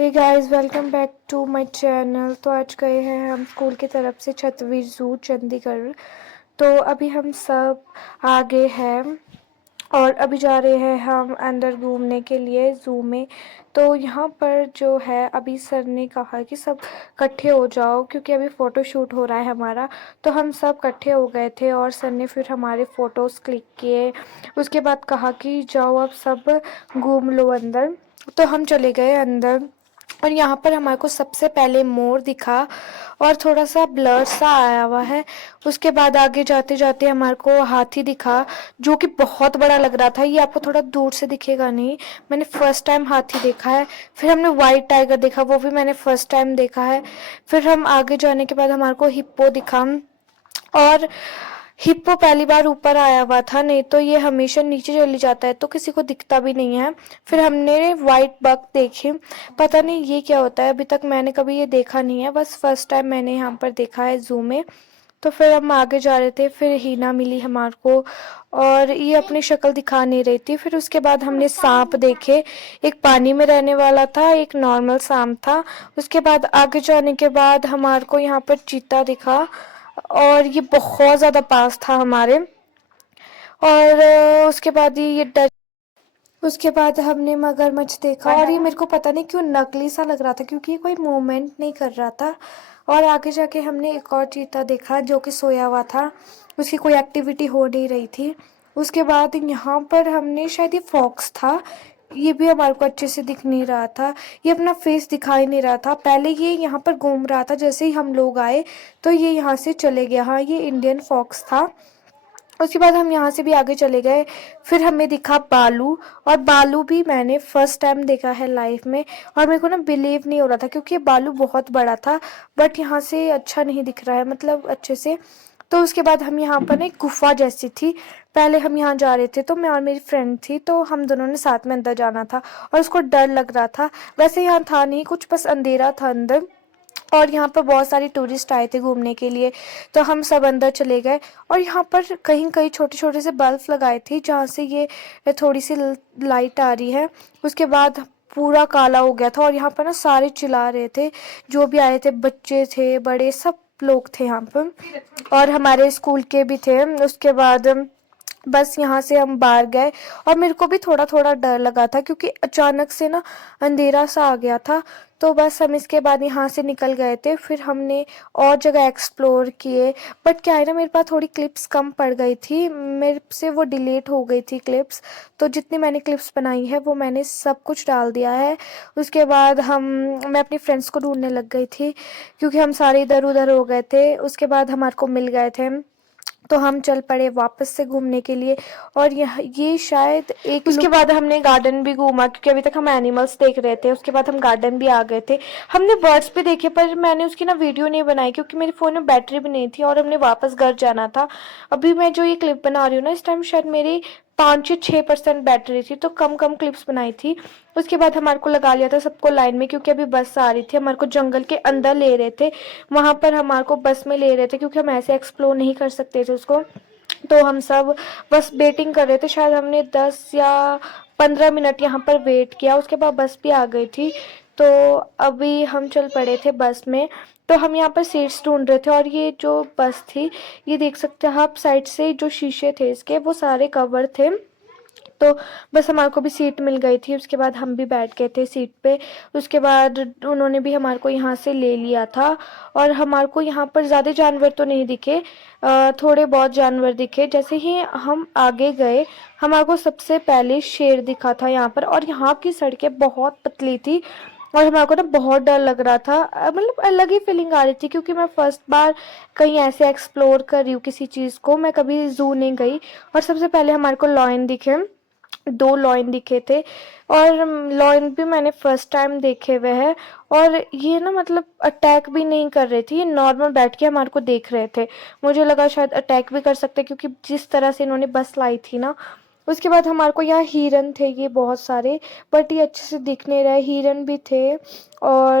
Hey guys, welcome back to my channel. तो आज गए हैं हम स्कूल की तरफ से छतरवीर ज़ू चंडीगढ़। तो अभी हम सब आगे हैं और अभी जा रहे हैं हम अंदर घूमने के लिए ज़ू में। तो यहाँ पर जो है अभी सर ने कहा कि सब इकट्ठे हो जाओ क्योंकि अभी फ़ोटो शूट हो रहा है हमारा। तो हम सब इकट्ठे हो गए थे और सर ने फिर हमारे फ़ोटोज़ क्लिक किए। उसके बाद कहा कि जाओ अब सब घूम लो अंदर। तो हम चले गए अंदर और यहाँ पर हमारे को सबसे पहले मोर दिखा और थोड़ा सा ब्लर सा आया हुआ है। उसके बाद आगे जाते जाते हमारे को हाथी दिखा जो कि बहुत बड़ा लग रहा था। ये आपको थोड़ा दूर से दिखेगा नहीं, मैंने फर्स्ट टाइम हाथी देखा है। फिर हमने वाइट टाइगर देखा, वो भी मैंने फर्स्ट टाइम देखा है। फिर हम आगे जाने के बाद हमारे को हिप्पो दिखा और हिप्पो पहली बार ऊपर आया हुआ था, नहीं तो ये हमेशा नीचे चली जाता है तो किसी को दिखता भी नहीं है। फिर हमने वाइट बक देखे, पता नहीं ये क्या होता है, अभी तक मैंने कभी ये देखा नहीं है, बस फर्स्ट टाइम मैंने यहाँ पर देखा है ज़ू में। तो फिर हम आगे जा रहे थे, फिर हीना मिली हमारे को और ये अपनी शक्ल दिखा नहीं रही थी। फिर उसके बाद हमने सांप देखे, एक पानी में रहने वाला था, एक नॉर्मल सांप था। उसके बाद आगे जाने के बाद हमारे को यहाँ पर चीता दिखा और ये बहुत ज़्यादा पास था हमारे। और उसके बाद ये डच उसके बाद हमने मगरमच्छ देखा और ये मेरे को पता नहीं क्यों नकली सा लग रहा था क्योंकि ये कोई मूवमेंट नहीं कर रहा था। और आगे जाके हमने एक और चीता देखा जो कि सोया हुआ था, उसकी कोई एक्टिविटी हो नहीं रही थी। उसके बाद यहाँ पर हमने शायद ये फॉक्स था, ये भी हमारे को अच्छे से दिख नहीं रहा था, ये अपना फेस दिखाई नहीं रहा था। पहले ये यहाँ पर घूम रहा था, जैसे ही हम लोग आए तो ये यहाँ से चले गया। हाँ, ये इंडियन फॉक्स था। उसके बाद हम यहाँ से भी आगे चले गए, फिर हमें दिखा बालू और बालू भी मैंने फर्स्ट टाइम देखा है लाइफ में और मेरे को ना बिलीव नहीं हो रहा था क्योंकि ये बालू बहुत बड़ा था, बट यहाँ से अच्छा नहीं दिख रहा है, मतलब अच्छे से। तो उसके बाद हम यहाँ पर ना एक गुफा जैसी थी, पहले हम यहाँ जा रहे थे तो मैं और मेरी फ्रेंड थी तो हम दोनों ने साथ में अंदर जाना था और उसको डर लग रहा था। वैसे यहाँ था नहीं कुछ, बस अंधेरा था अंदर और यहाँ पर बहुत सारे टूरिस्ट आए थे घूमने के लिए। तो हम सब अंदर चले गए और यहाँ पर कहीं कहीं छोटे छोटे से बल्ब लगाए थे जहाँ से ये थोड़ी सी लाइट आ रही है। उसके बाद पूरा काला हो गया था और यहाँ पर ना सारे चिल्ला रहे थे, जो भी आए थे, बच्चे थे, बड़े, सब लोग थे यहाँ पर और हमारे स्कूल के भी थे। उसके बाद बस यहाँ से हम बाहर गए और मेरे को भी थोड़ा थोड़ा डर लगा था क्योंकि अचानक से ना अंधेरा सा आ गया था। तो बस हम इसके बाद यहाँ से निकल गए थे, फिर हमने और जगह एक्सप्लोर किए। बट क्या है ना, मेरे पास थोड़ी क्लिप्स कम पड़ गई थी, मेरे से वो डिलीट हो गई थी क्लिप्स, तो जितनी मैंने क्लिप्स बनाई है वो मैंने सब कुछ डाल दिया है। उसके बाद मैं अपनी फ्रेंड्स को ढूंढने लग गई थी क्योंकि हम सारे इधर उधर हो गए थे। उसके बाद हमारे को मिल गए थे तो हम चल पड़े वापस से घूमने के लिए और ये शायद एक उसके बाद हमने गार्डन भी घूमा क्योंकि अभी तक हम एनिमल्स देख रहे थे। उसके बाद हम गार्डन भी आ गए थे, हमने बर्ड्स भी देखे पर मैंने उसकी ना वीडियो नहीं बनाई क्योंकि मेरे फ़ोन में बैटरी भी नहीं थी और हमने वापस घर जाना था। अभी मैं जो ये क्लिप बना रही हूँ ना, इस टाइम शायद मेरी 5 से 6% बैटरी थी तो कम कम क्लिप्स बनाई थी। उसके बाद हमारे को लगा लिया था सबको लाइन में क्योंकि अभी बस आ रही थी, हमारे को जंगल के अंदर ले रहे थे, वहाँ पर हमारे को बस में ले रहे थे क्योंकि हम ऐसे एक्सप्लोर नहीं कर सकते थे उसको। तो हम सब बस वेटिंग कर रहे थे, शायद हमने 10 या 15 मिनट यहाँ पर वेट किया, उसके बाद बस भी आ गई थी। तो अभी हम चल पड़े थे बस में। तो हम यहाँ पर सीट्स ढूंढ रहे थे और ये जो बस थी, ये देख सकते हैं आप, साइड से जो शीशे थे इसके वो सारे कवर थे। तो बस हमारे को भी सीट मिल गई थी, उसके बाद हम भी बैठ गए थे सीट पे। उसके बाद उन्होंने भी हमारे को यहाँ से ले लिया था और हमारे को यहाँ पर ज़्यादा जानवर तो नहीं दिखे, थोड़े बहुत जानवर दिखे। जैसे ही हम आगे गए हमारे को सबसे पहले शेर दिखा था यहाँ पर और यहाँ की सड़कें बहुत पतली थी और हमारे को ना बहुत डर लग रहा था, मतलब अलग ही फीलिंग आ रही थी क्योंकि मैं फर्स्ट बार कहीं ऐसे एक्सप्लोर कर रही हूँ किसी चीज़ को, मैं कभी ज़ू नहीं गई। और सबसे पहले हमारे को लॉयन दिखे, 2 लॉयन दिखे थे और लॉयन भी मैंने फर्स्ट टाइम देखे हुए हैं। और ये ना मतलब अटैक भी नहीं कर रहे थे, ये नॉर्मल बैठ के हमारे को देख रहे थे। मुझे लगा शायद अटैक भी कर सकते क्योंकि जिस तरह से इन्होंने बस लाई थी ना। उसके बाद हमारे को यहाँ हिरन थे, ये बहुत सारे, बट ये अच्छे से दिख नहीं रहे, हिरन भी थे। और